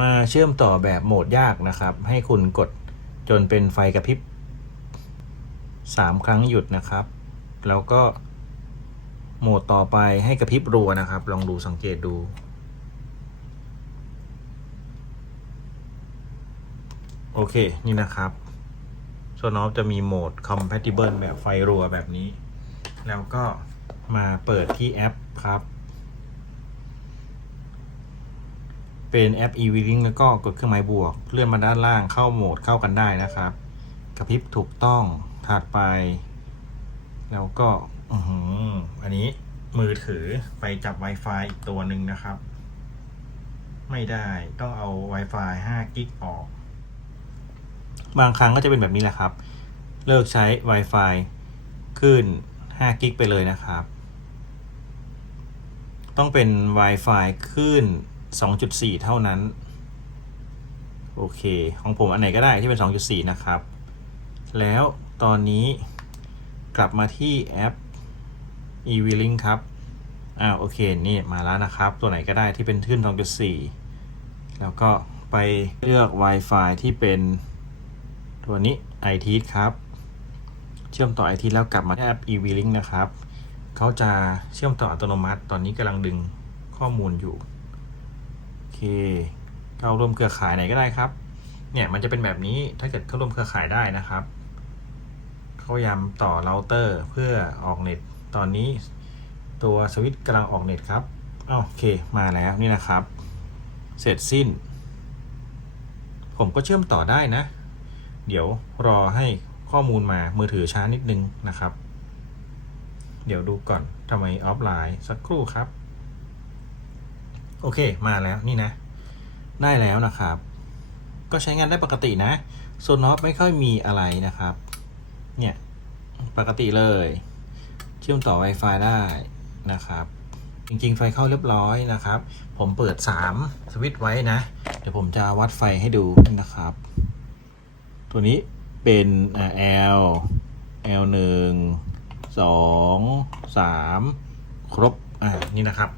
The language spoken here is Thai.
มาเชื่อมต่อแบบโหมดยากนะครับ ให้คุณกดจนเป็นไฟกระพริบสามครั้งหยุดนะครับ แล้วก็โหมดต่อไปให้กระพริบรัวนะครับ ลองดูสังเกตดู โอเค นี่นะครับโซนอฟจะมีโหมด compatible แบบไฟรัวแบบนี้ แล้วก็มาเปิดที่แอปครับ เป็นแอป e-link แล้วก็กดเครื่องหมายบวก เลื่อนมาด้านล่างเข้าโหมดเข้ากันได้นะครับ กระพริบถูกต้องถัดไป แล้วก็อืออันนี้มือถือไปจับ Wi-Fi อีกตัวหนึ่งนะครับ ไม่ได้ต้องเอา Wi-Fi 5กิกออก บางครั้งก็จะเป็นแบบนี้แหละครับ เลิกใช้ Wi-Fi ขึ้น5กิกไปเลยนะครับ ต้องเป็น Wi-Fi ขึ้น 2.4 เท่านั้น โอเค ของผมอันไหนก็ได้ที่เป็น 2.4 นะครับ แล้วตอนนี้กลับมาที่แอป e-link ครับ อ่าโอเค นี่มาแล้วนะครับ ตัวไหนก็ได้ที่เป็นขึ้น 2.4 แล้วก็ไปเลือก Wi-Fi ที่เป็นตัวนี้ IT ครับ เชื่อมต่อ IT แล้วกลับมาที่แอป e-link นะครับ เขาจะเชื่อมต่ออัตโนมัติ ตอนนี้กำลังดึงข้อมูลอยู่ เค เข้าร่วมเครือข่ายไหนก็ได้ครับ เนี่ยมันจะเป็นแบบนี้ถ้าเกิดเข้าร่วมเครือข่ายได้นะครับ เขาพยายามต่อเราเตอร์เพื่อออกเน็ต ตอนนี้ตัวสวิตช์กำลังออกเน็ตครับอ้าโอเคมาแล้วนี่นะครับ เสร็จสิ้น ผมก็เชื่อมต่อได้นะ เดี๋ยวรอให้ข้อมูลมามือถือช้านิดนึงนะครับ เดี๋ยวดูก่อนทำไมออฟไลน์สักครู่ครับ โอเค มาแล้วนี่นะ ได้แล้วนะครับ ก็ใช้งานได้ปกตินะโซนอฟไม่ค่อยมีอะไรนะครับ เนี่ย ปกติเลย เชื่อมต่อ Wi-Fi ได้นะครับ จริงๆ ไฟเข้าเรียบร้อยนะครับ ผมเปิด 3 สวิตช์ไว้นะ เดี๋ยวผมจะวัดไฟให้ดูนะครับ ตัวนี้เป็นอ่า L L 1 2 3 ครบ อ่า นี่นะครับ